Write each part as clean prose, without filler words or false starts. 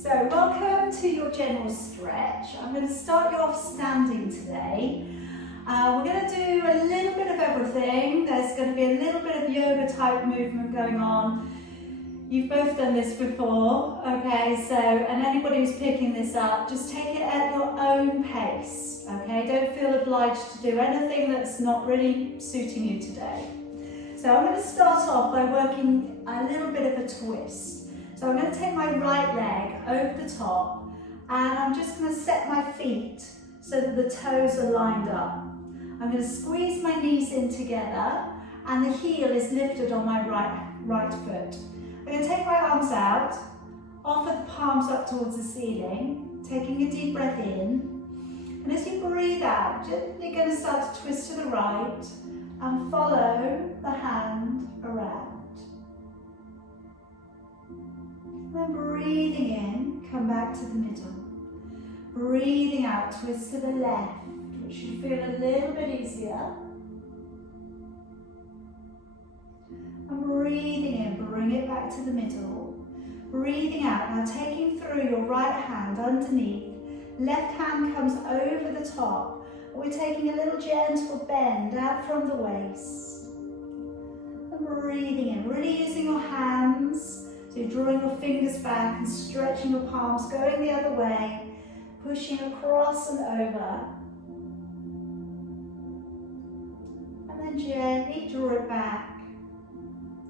So welcome to your general stretch. I'm going to start you off standing today. We're going to do a little bit of everything. There's going to be a little bit of yoga type movement going on. You've both done this before, okay? So, and anybody who's picking this up, just take it at your own pace, okay? Don't feel obliged to do anything that's not really suiting you today. So I'm going to start off by working a little bit of a twist. So I'm going to take my right leg over the top and I'm just going to set my feet so that the toes are lined up. I'm going to squeeze my knees in together and the heel is lifted on my right foot. I'm going to take my arms out, offer the palms up towards the ceiling, taking a deep breath in. And as you breathe out, you're going to start to twist to the right and follow the hand around. Then breathing in, come back to the middle. Breathing out, twist to the left, which should feel a little bit easier. And breathing in, bring it back to the middle. Breathing out, now taking through your right hand underneath. Left hand comes over the top. We're taking a little gentle bend out from the waist. And breathing in, really using your hands. So you're drawing your fingers back and stretching your palms, going the other way, pushing across and over. And then gently draw it back.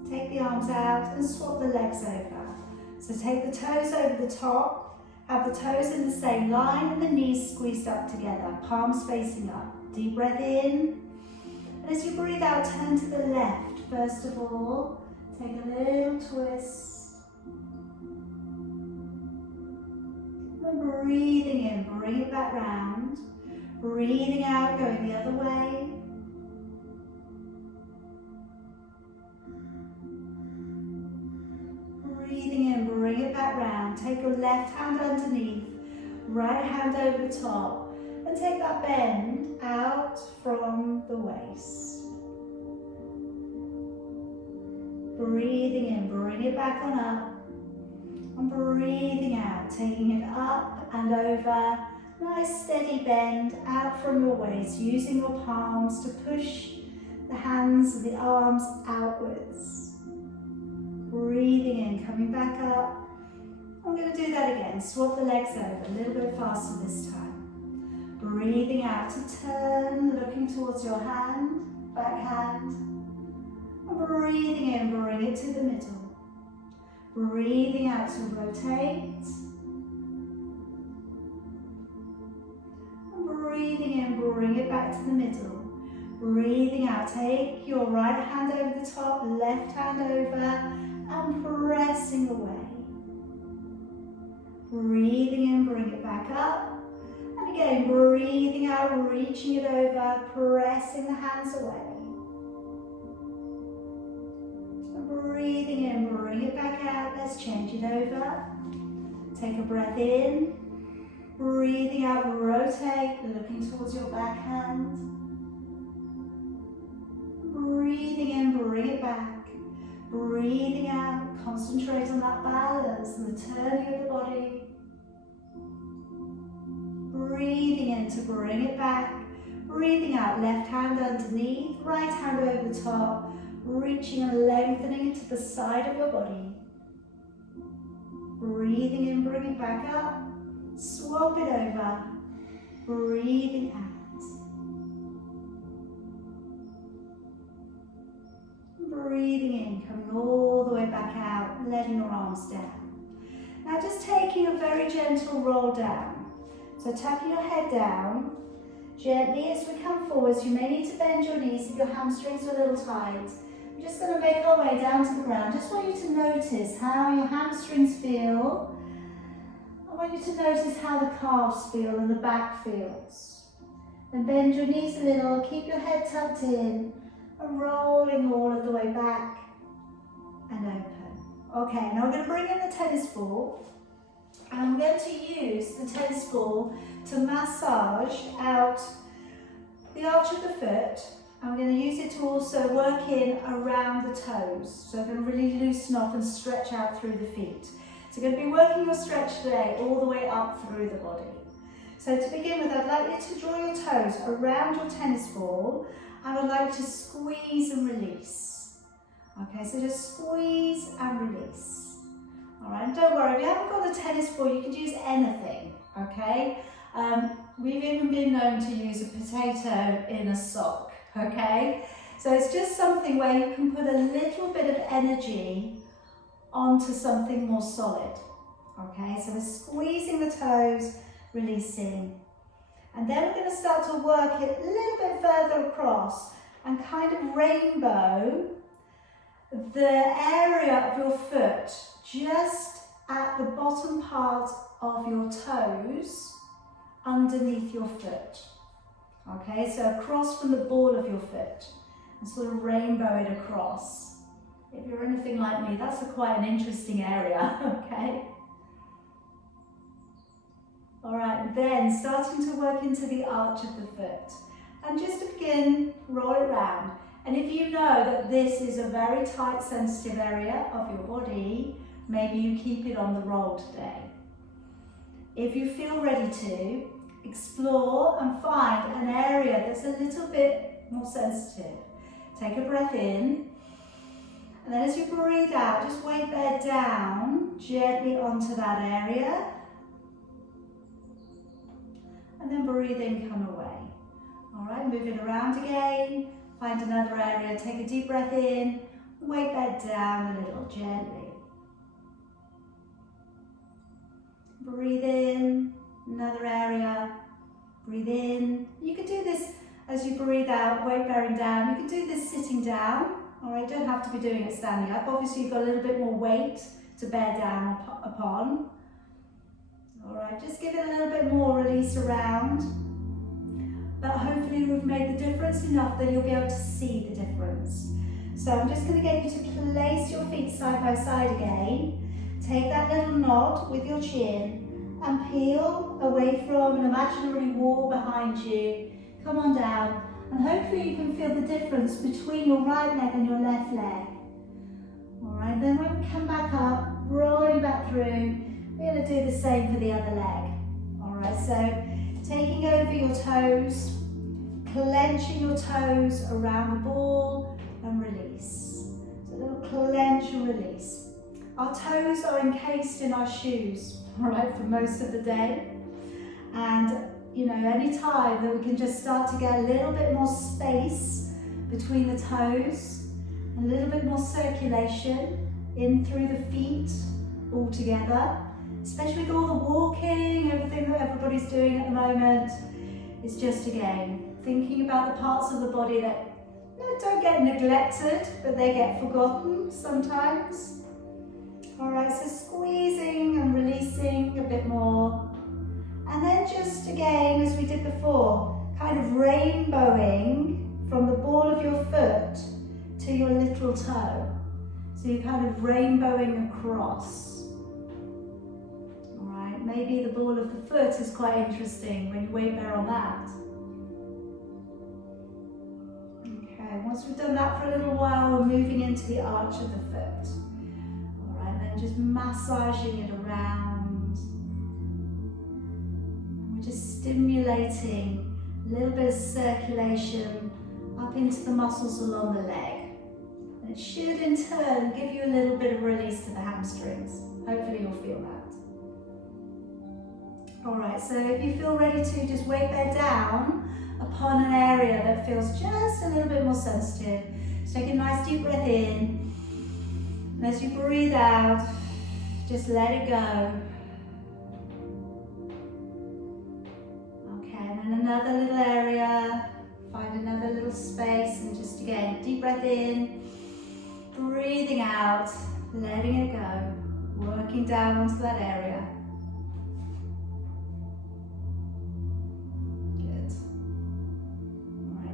Take the arms out and swap the legs over. So take the toes over the top, have the toes in the same line and the knees squeezed up together, palms facing up. Deep breath in. And as you breathe out, turn to the left. First of all, take a little twist. And breathing in, bring it back round. Breathing out, going the other way. Breathing in, bring it back round. Take your left hand underneath, right hand over the top, and take that bend out from the waist. Breathing in, bring it back on up. And breathing out, taking it up and over. Nice steady bend out from your waist, using your palms to push the hands and the arms outwards. Breathing in, coming back up. I'm going to do that again. Swap the legs over a little bit faster this time. Breathing out to turn, looking towards your hand, back hand. And breathing in, bring it to the middle. Breathing out to rotate. And breathing in, bring it back to the middle. Breathing out, take your right hand over the top, left hand over, and pressing away. Breathing in, bring it back up. And again, breathing out, reaching it over, pressing the hands away. Breathing in, bring it back out. Let's change it over. Take a breath in. Breathing out, rotate, looking towards your back hand. Breathing in, bring it back. Breathing out, concentrate on that balance and the turning of the body. Breathing in to bring it back. Breathing out, left hand underneath, right hand over the top. Reaching and lengthening into the side of your body. Breathing in, bring it back up. Swap it over. Breathing out. Breathing in, coming all the way back out, letting your arms down. Now just taking a very gentle roll down. So tapping your head down. Gently as we come forwards, you may need to bend your knees if your hamstrings are a little tight. We're just going to make our way down to the ground. Just want you to notice how your hamstrings feel. I want you to notice how the calves feel and the back feels. Then bend your knees a little, keep your head tucked in, and rolling all of the way back and open. Okay, now we're going to bring in the tennis ball. And I'm going to use the tennis ball to massage out the arch of the foot. I'm going to use it to also work in around the toes. So I'm going to really loosen off and stretch out through the feet. So you're going to be working your stretch today all the way up through the body. So to begin with, I'd like you to draw your toes around your tennis ball, and I'd like you to squeeze and release. Okay, so just squeeze and release. All right, and don't worry, if you haven't got a tennis ball, you can use anything, okay? We've even been known to use a potato in a sock, okay? So it's just something where you can put a little bit of energy onto something more solid, okay? So we're squeezing the toes, releasing. And then we're going to start to work it a little bit further across and kind of rainbow the area of your foot just at the bottom part of your toes underneath your foot. Okay, so across from the ball of your foot and sort of rainbow it across. If you're anything like me, that's quite an interesting area, okay? All right, then starting to work into the arch of the foot. And just to begin, roll it round. And if you know that this is a very tight, sensitive area of your body, maybe you keep it on the roll today. If you feel ready to, explore and find an area that's a little bit more sensitive. Take a breath in, and then as you breathe out, just weight there down gently onto that area. And then breathe in, come away. All right, move it around again. Find another area, take a deep breath in, weight that down a little, gently. Breathe in, another area, breathe in. You can do this as you breathe out, weight bearing down. You can do this sitting down, all right, don't have to be doing it standing up. Obviously you've got a little bit more weight to bear down upon. All right, just give it a little bit more release around. But hopefully we've made the difference enough that you'll be able to see the difference. So I'm just going to get you to place your feet side by side again. Take that little nod with your chin and peel away from an imaginary wall behind you. Come on down, and hopefully you can feel the difference between your right leg and your left leg. All right, then when we come back up, rolling back through, we're going to do the same for the other leg. All right, so taking over your toes, clenching your toes around the ball and release. So a little clench and release. Our toes are encased in our shoes, all right, for most of the day. And you know, any time that we can just start to get a little bit more space between the toes, a little bit more circulation in through the feet all together. Especially with all the walking, everything that everybody's doing at the moment, it's just again thinking about the parts of the body that don't get neglected, but they get forgotten sometimes. All right, so squeezing and releasing a bit more. And then just again, as we did before, kind of rainbowing from the ball of your foot to your little toe. So you're kind of rainbowing across. Maybe the ball of the foot is quite interesting when you weight bear on that. Okay, once we've done that for a little while, we're moving into the arch of the foot. All right, then just massaging it around. We're just stimulating a little bit of circulation up into the muscles along the leg. And it should in turn give you a little bit of release to the hamstrings. Hopefully you'll feel that. All right, so if you feel ready to, just weight bear down upon an area that feels just a little bit more sensitive. Just take a nice deep breath in, and as you breathe out, just let it go. Okay, and then another little area, find another little space, and just again, deep breath in, breathing out, letting it go, working down onto that area.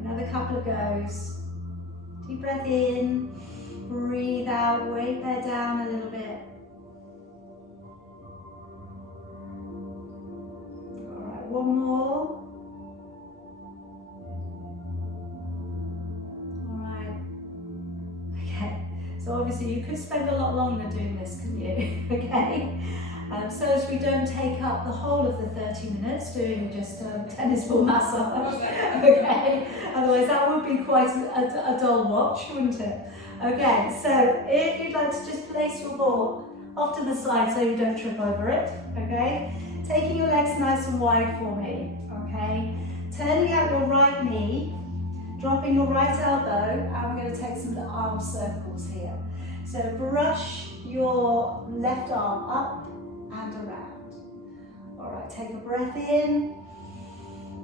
Another couple of goes. Deep breath in, breathe out, weight bear down a little bit. All right, one more. All right. Okay, so obviously honestly, you could spend a lot longer doing this, couldn't you? Okay. So as we don't take up the whole of the 30 minutes doing just tennis ball massage, okay? Otherwise that would be quite a dull watch, wouldn't it? Okay, so if you'd like to just place your ball off to the side so you don't trip over it, okay? Taking your legs nice and wide for me, okay? Turning out your right knee, dropping your right elbow, and we're going to take some arm circles here. So brush your left arm up and around. All right, take a breath in,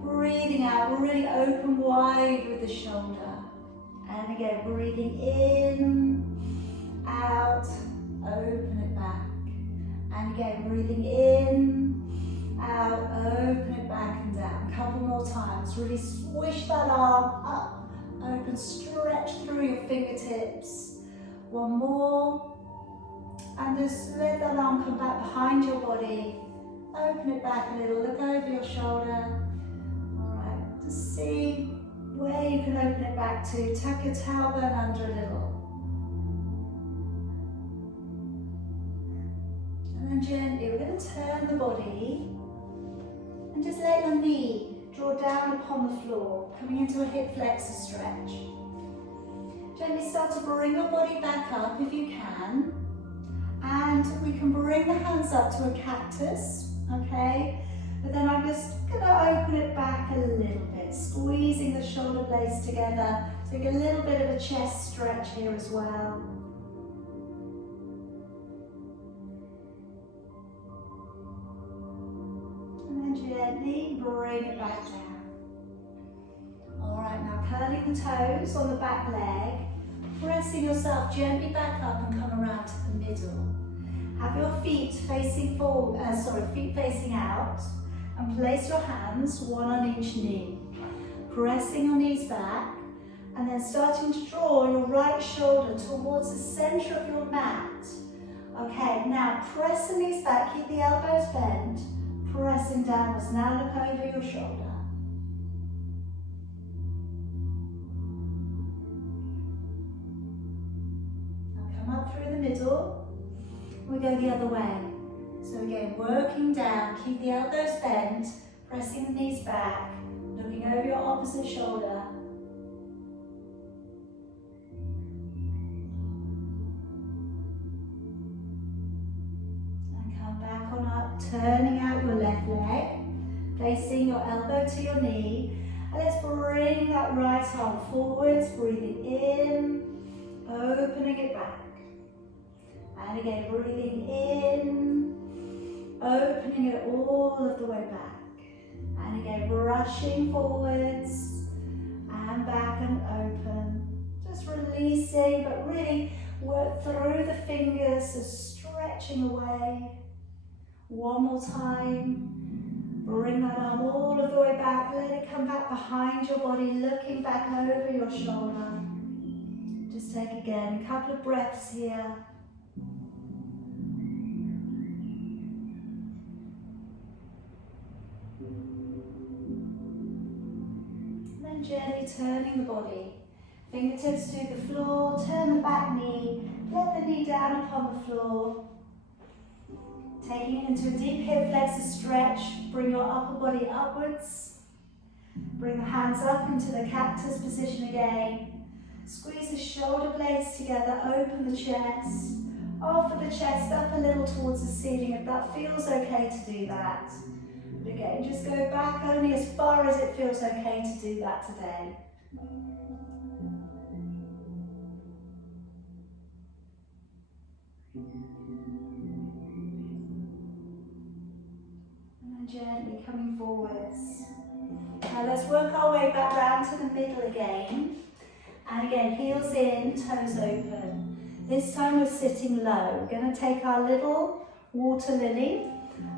breathing out, really open wide with the shoulder. And again, breathing in, out, open it back. And again, breathing in, out, open it back and down. A couple more times. Really swish that arm up, open, stretch through your fingertips. One more. And just let that arm come back behind your body. Open it back a little, look over your shoulder. All right, just see where you can open it back to. Tuck your tailbone under a little. And then gently, we're going to turn the body and just let your knee draw down upon the floor, coming into a hip flexor stretch. Gently start to bring your body back up if you can. And we can bring the hands up to a cactus, okay? But then I'm just going to open it back a little bit, squeezing the shoulder blades together. So you get a little bit of a chest stretch here as well. And then gently bring it back down. All right, now curling the toes on the back leg, pressing yourself gently back up and come around to the middle. Have your feet facing forward, feet facing out, and place your hands one on each knee. Pressing your knees back, and then starting to draw your right shoulder towards the center of your mat. Okay, now press the knees back, keep the elbows bent, pressing downwards. Now look over your shoulder. Up through the middle, we go the other way. So again, working down, keep the elbows bent, pressing the knees back, looking over your opposite shoulder. And come back on up, turning out your left leg, placing your elbow to your knee, and let's bring that right arm forwards, breathing in, opening it back. And again, breathing in, opening it all of the way back. And again, brushing forwards and back and open. Just releasing, but really work through the fingers, so stretching away. One more time. Bring that arm all of the way back. Let it come back behind your body, looking back over your shoulder. Just take again a couple of breaths here. Gently turning the body, fingertips to the floor, turn the back knee, let the knee down upon the floor, taking it into a deep hip flexor stretch, bring your upper body upwards, bring the hands up into the cactus position again, squeeze the shoulder blades together, open the chest, offer the chest up a little towards the ceiling if that feels okay to do that. But again, just go back only as far as it feels okay to do that today. And then gently coming forwards. Now let's work our way back round to the middle again. And again, heels in, toes open. This time we're sitting low. We're going to take our little water lily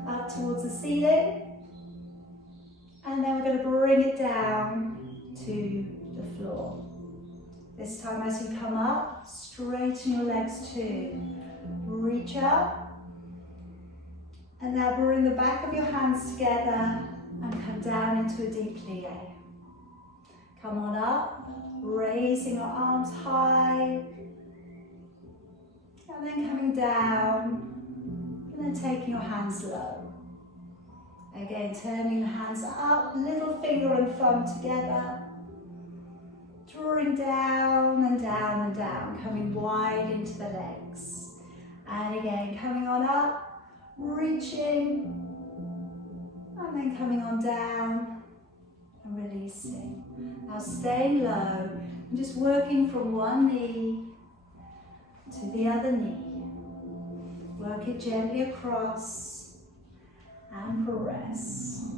up towards the ceiling. And then we're going to bring it down to the floor. This time as you come up, straighten your legs too. Reach up. And now bring the back of your hands together and come down into a deep plie. Come on up, raising your arms high. And then coming down, and then taking your hands low. Again, turning the hands up, little finger and thumb together. Drawing down and down and down, coming wide into the legs. And again, coming on up, reaching, and then coming on down and releasing. Now staying low, and just working from one knee to the other knee. Work it gently across and press.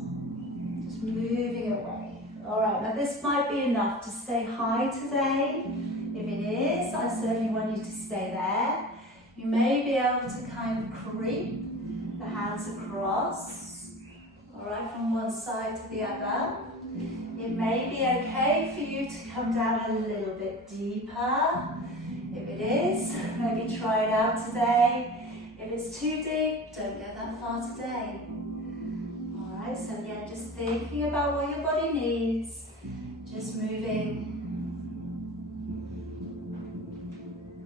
Just moving away. All right, now this might be enough to stay high today. If it is, I certainly want you to stay there. You may be able to kind of creep the hands across, all right, from one side to the other. It may be okay for you to come down a little bit deeper. If it is, maybe try it out today. If it's too deep, don't go that far today. All right, so yeah, just thinking about what your body needs, just moving.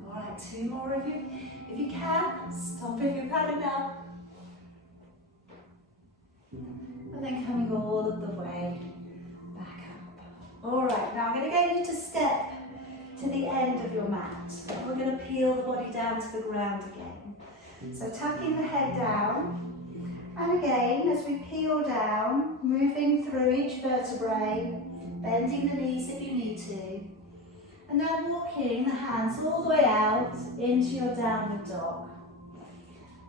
All right, two more if you can. Stop if you've had enough. And then coming all of the way back up. All right, now I'm going to get you to step to the end of your mat. We're going to peel the body down to the ground again. So tucking the head down. And again, as we peel down, moving through each vertebrae, bending the knees if you need to. And then walking the hands all the way out into your downward dog.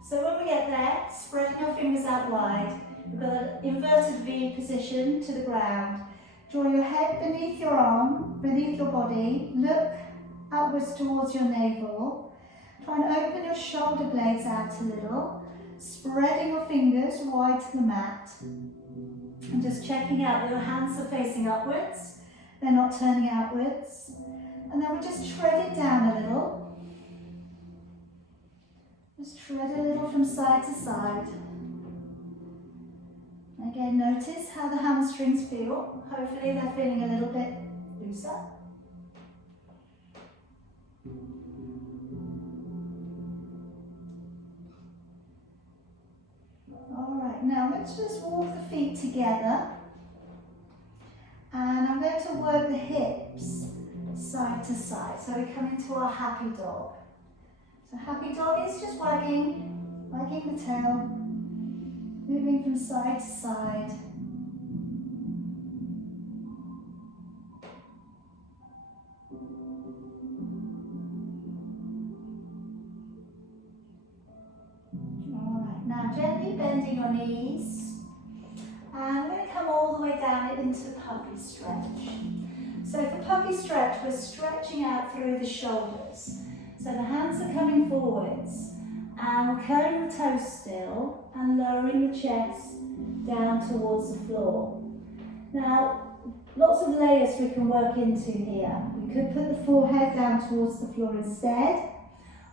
So when we get there, spreading our fingers out wide, we've got an inverted V position to the ground. Draw your head beneath your arm, beneath your body. Look upwards towards your navel. Try and open your shoulder blades out a little. Spreading your fingers wide to the mat. And just checking out that your hands are facing upwards. They're not turning outwards. And then we just tread it down a little. Just tread a little from side to side. Again, notice how the hamstrings feel. Hopefully they're feeling a little bit looser. Alright, now let's just walk the feet together. And I'm going to work the hips side to side. So we come into our happy dog. So happy dog is just wagging the tail, moving from side to side. Alright, now gently bending your knees. And we're going to come all the way down into puppy stretch. So for puppy stretch, we're stretching out through the shoulders. So the hands are coming forwards. And we're curling the toes still and lowering the chest down towards the floor. Now, lots of layers we can work into here. We could put the forehead down towards the floor instead.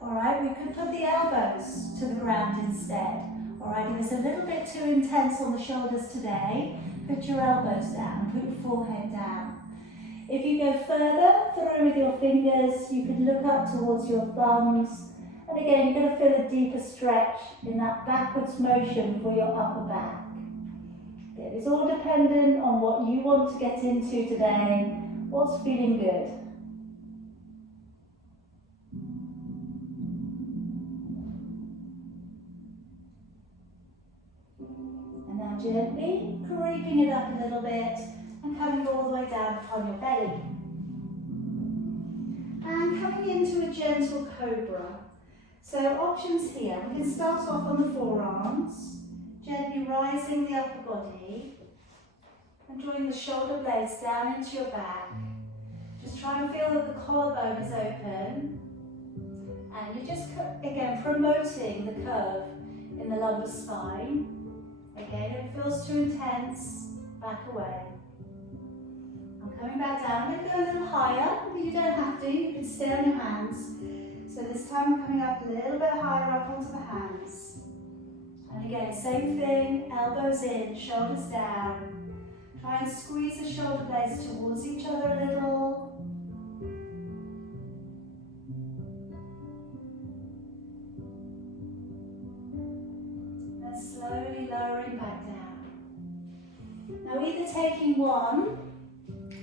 Alright, we could put the elbows to the ground instead. Alright, if it's a little bit too intense on the shoulders today, put your elbows down, put your forehead down. If you go further through with your fingers, you could look up towards your thumbs. And again, you're going to feel a deeper stretch in that backwards motion for your upper back. It is all dependent on what you want to get into today, what's feeling good. And now gently creeping it up a little bit and coming all the way down upon your belly. And coming into a gentle cobra. So options here, we can start off on the forearms, gently rising the upper body and drawing the shoulder blades down into your back. Just try and feel that the collarbone is open and you're just, again, promoting the curve in the lumbar spine. Again, if it feels too intense, back away. I'm coming back down, I'm going to go a little higher, but you don't have to, you can stay on your hands. So this time I'm coming up a little bit higher up onto the hands. And again, same thing, elbows in, shoulders down. Try and squeeze the shoulder blades towards each other a little. slowly lowering back down. Now either taking one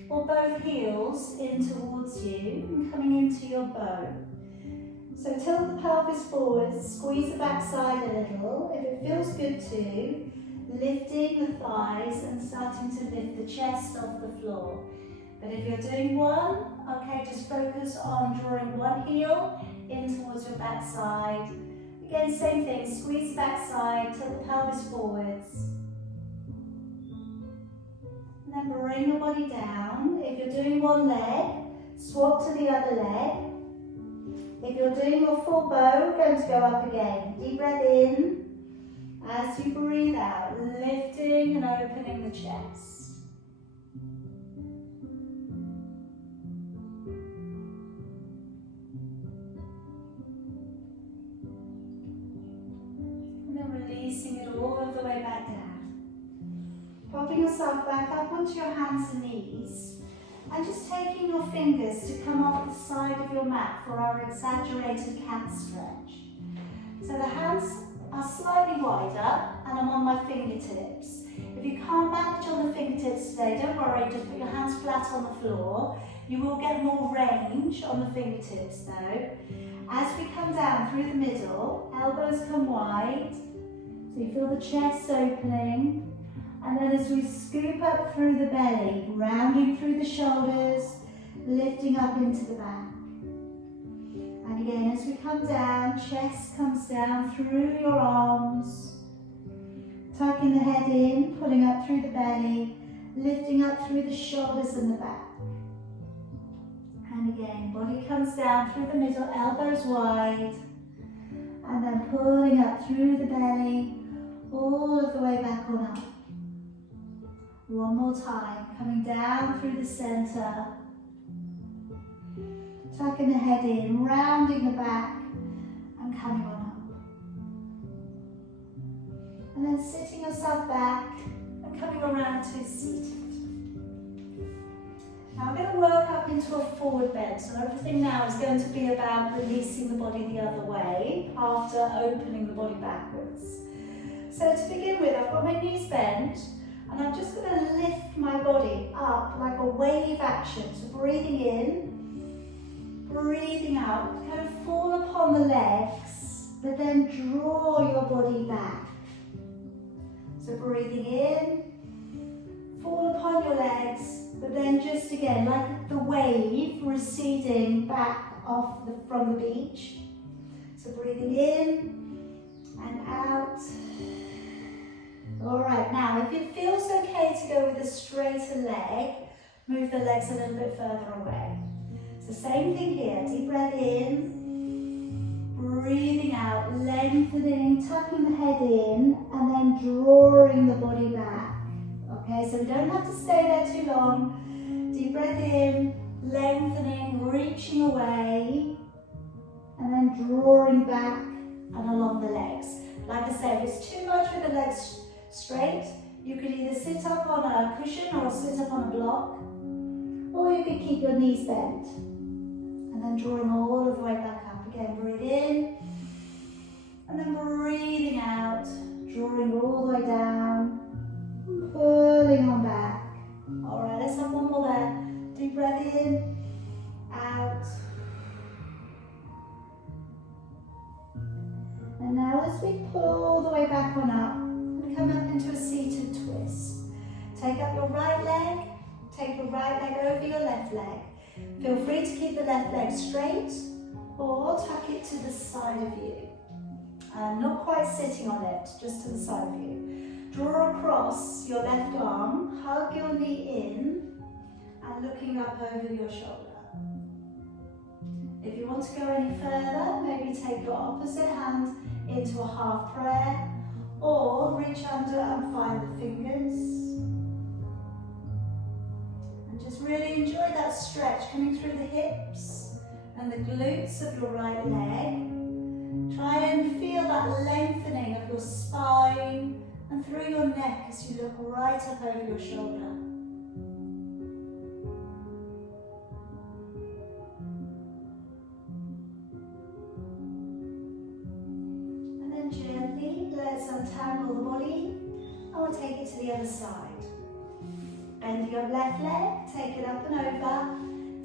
or both heels in towards you and coming into your bow. So tilt the pelvis forward, squeeze the backside a little. If it feels good to, lifting the thighs and starting to lift the chest off the floor. But if you're doing one, okay, just focus on drawing one heel in towards your backside. Again, same thing, squeeze the backside, tilt the pelvis forwards. And then bring your body down. If you're doing one leg, swap to the other leg. If you're doing your full bow, we're going to go up again. Deep breath in. As you breathe out, lifting and opening the chest. And then releasing it all the way back down. Popping yourself back up onto your hands and knees. And just taking your fingers to come up the side of your mat for our Exaggerated Cat Stretch. So the hands are slightly wider and I'm on my fingertips. If you can't manage on the fingertips today, don't worry, just put your hands flat on the floor. You will get more range on the fingertips though. As we come down through the middle, elbows come wide, so you feel the chest opening. And then as we scoop up through the belly, rounding through the shoulders, lifting up into the back. And again, as we come down, chest comes down through your arms, tucking the head in, pulling up through the belly, lifting up through the shoulders and the back. And again, body comes down through the middle, elbows wide, and then pulling up through the belly, all of the way back on up. One more time, coming down through the center, tucking the head in, rounding the back, and coming on up. And then sitting yourself back and coming around to seated. Now I'm going to work up into a forward bend, so everything now is going to be about releasing the body the other way after opening the body backwards. So to begin with, I've got my knees bent, and I'm just going to lift my body up like a wave action. So breathing in, breathing out, kind of fall upon the legs, but then draw your body back. So breathing in, fall upon your legs, but then just again, like the wave receding back from the beach. So breathing in and out. All right, now if it feels okay to go with a straighter leg, move the legs a little bit further away. So same thing here, deep breath in, breathing out, lengthening, tucking the head in, and then drawing the body back. Okay, so we don't have to stay there too long. Deep breath in, lengthening, reaching away, and then drawing back and along the legs. Like I said, if it's too much with the legs straight, you could either sit up on a cushion or sit up on a block, or you could keep your knees bent. And then drawing all of the way back up. Again, breathe in, and then breathing out, drawing all the way down, pulling on back. All right, let's have one more there. Deep breath in, out. And now as we pull all the way back on up, we come up into a seated twist. Take up your right leg, take your right leg over your left leg. Feel free to keep the left leg straight or tuck it to the side of you. Not quite sitting on it, just to the side of you. Draw across your left arm, hug your knee in, and looking up over your shoulder. If you want to go any further, maybe take your opposite hand into a half prayer, or reach under and find the fingers. And just really enjoy that stretch coming through the hips and the glutes of your right leg. Try and feel that lengthening of your spine and through your neck as you look right up over your shoulder. And then gently, let's untangle the body, and we'll take it to the other side. Bend your left leg, take it up and over,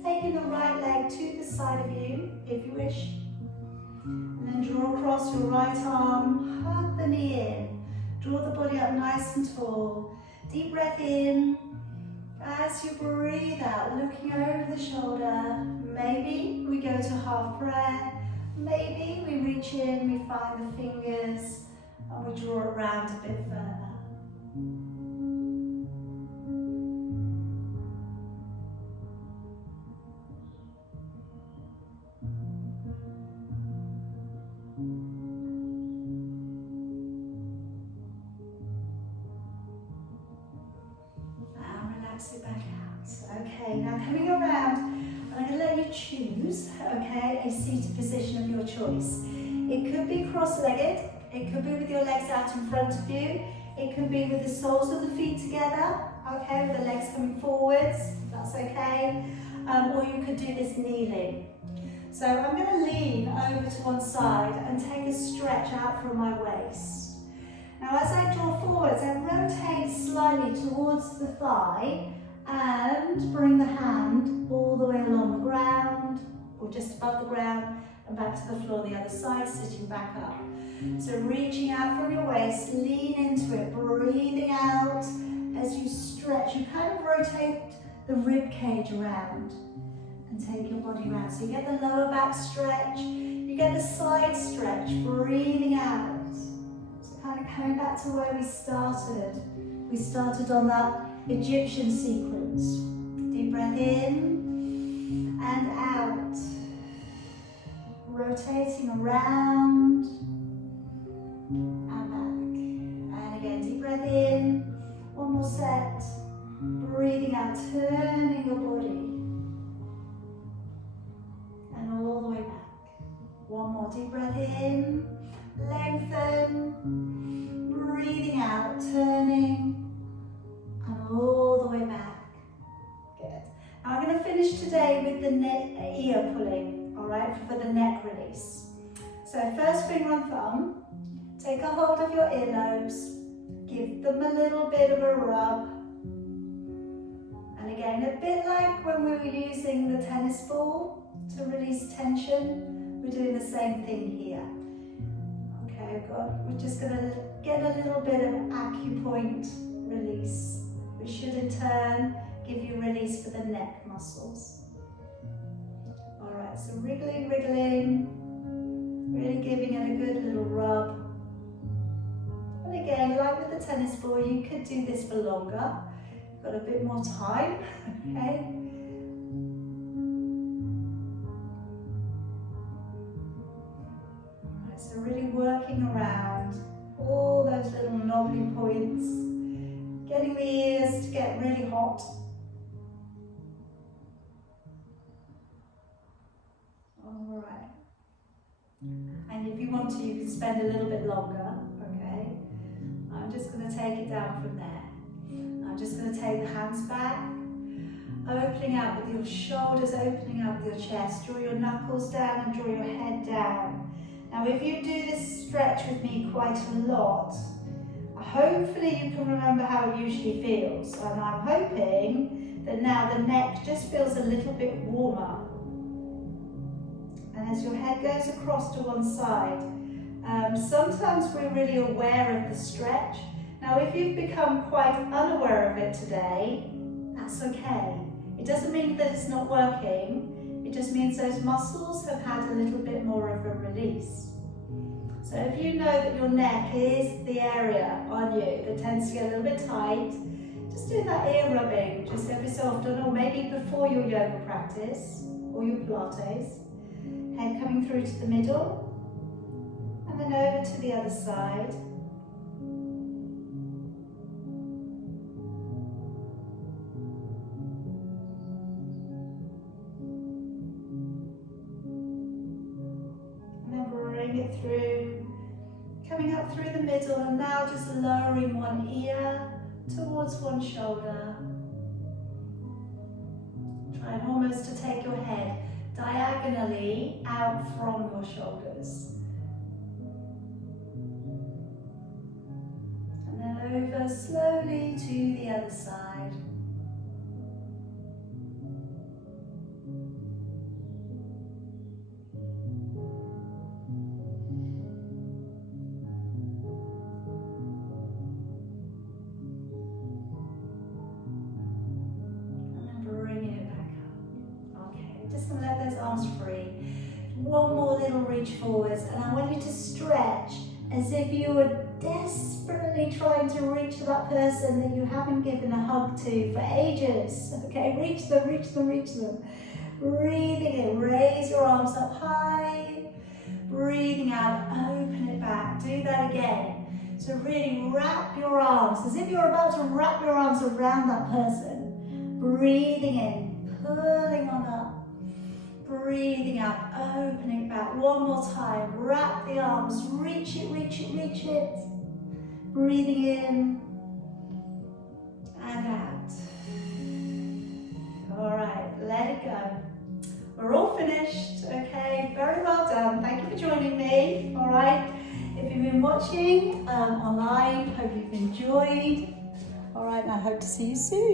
taking the right leg to the side of you, if you wish. And then draw across your right arm, hug the knee in, draw the body up nice and tall. Deep breath in. As you breathe out, looking over the shoulder, maybe we go to half prayer, maybe we reach in, we find the fingers, and we draw it round a bit further. Sit back out. Okay, now coming around, I'm going to let you choose, okay, a seated position of your choice. It could be cross-legged, it could be with your legs out in front of you, it could be with the soles of the feet together, okay, with the legs coming forwards, that's okay, or you could do this kneeling. So I'm going to lean over to one side and take a stretch out from my waist. Now as I draw forwards, I rotate slightly towards the thigh and bring the hand all the way along the ground, or just above the ground, and back to the floor the other side, sitting back up. So reaching out from your waist, lean into it, breathing out as you stretch. You kind of rotate the rib cage around and take your body around. So you get the lower back stretch, you get the side stretch, breathing out. Kind of coming back to where we started. We started on that Egyptian sequence. Deep breath in and out. Rotating around and back. And again, deep breath in. One more set. Breathing out, turning your body. And all the way back. One more deep breath in. Lengthen, breathing out, turning, and all the way back. Good. Now I'm going to finish today with the ear pulling, all right, for the neck release. So first finger and thumb, take a hold of your earlobes, give them a little bit of a rub. And again, a bit like when we were using the tennis ball to release tension, we're doing the same thing here. We're just going to get a little bit of acupoint release, which should in turn give you release for the neck muscles. Alright, so wriggling, wriggling, really giving it a good little rub. And again, like with the tennis ball, you could do this for longer. You've got a bit more time, okay? So really working around all those little knobbly points, getting the ears to get really hot. All right. And if you want to, you can spend a little bit longer, okay? I'm just going to take it down from there. I'm just going to take the hands back, opening out with your shoulders, opening up with your chest. Draw your knuckles down and draw your head down. Now if you do this stretch with me quite a lot, hopefully you can remember how it usually feels. And I'm hoping that now the neck just feels a little bit warmer. And as your head goes across to one side, sometimes we're really aware of the stretch. Now if you've become quite unaware of it today, that's okay. It doesn't mean that it's not working. It just means those muscles have had a little bit more of a release. So if you know that your neck is the area on you that tends to get a little bit tight, just do that ear rubbing just every so often, or maybe before your yoga practice or your Pilates. Head coming through to the middle, and then over to the other side. It through, coming up through the middle, and now just lowering one ear towards one shoulder. Trying almost to take your head diagonally out from your shoulders. slowly to the other side. And then bringing it back up. Okay, just going to let those arms free. One more little reach forwards, and I want you to stretch as if you were desperately trying to reach that person that you haven't given a hug to for ages. Okay, reach them, reach them, reach them. Breathing in, raise your arms up high. Breathing out, open it back. Do that again. So really wrap your arms, as if you're about to wrap your arms around that person. Breathing in, pulling on up. Breathing out, opening back. One more time. Wrap the arms. Reach it, reach it, reach it. Breathing in and out. All right, let it go. We're all finished, okay? Very well done. Thank you for joining me, all right? If you've been watching online, hope you've enjoyed. All right, and I hope to see you soon.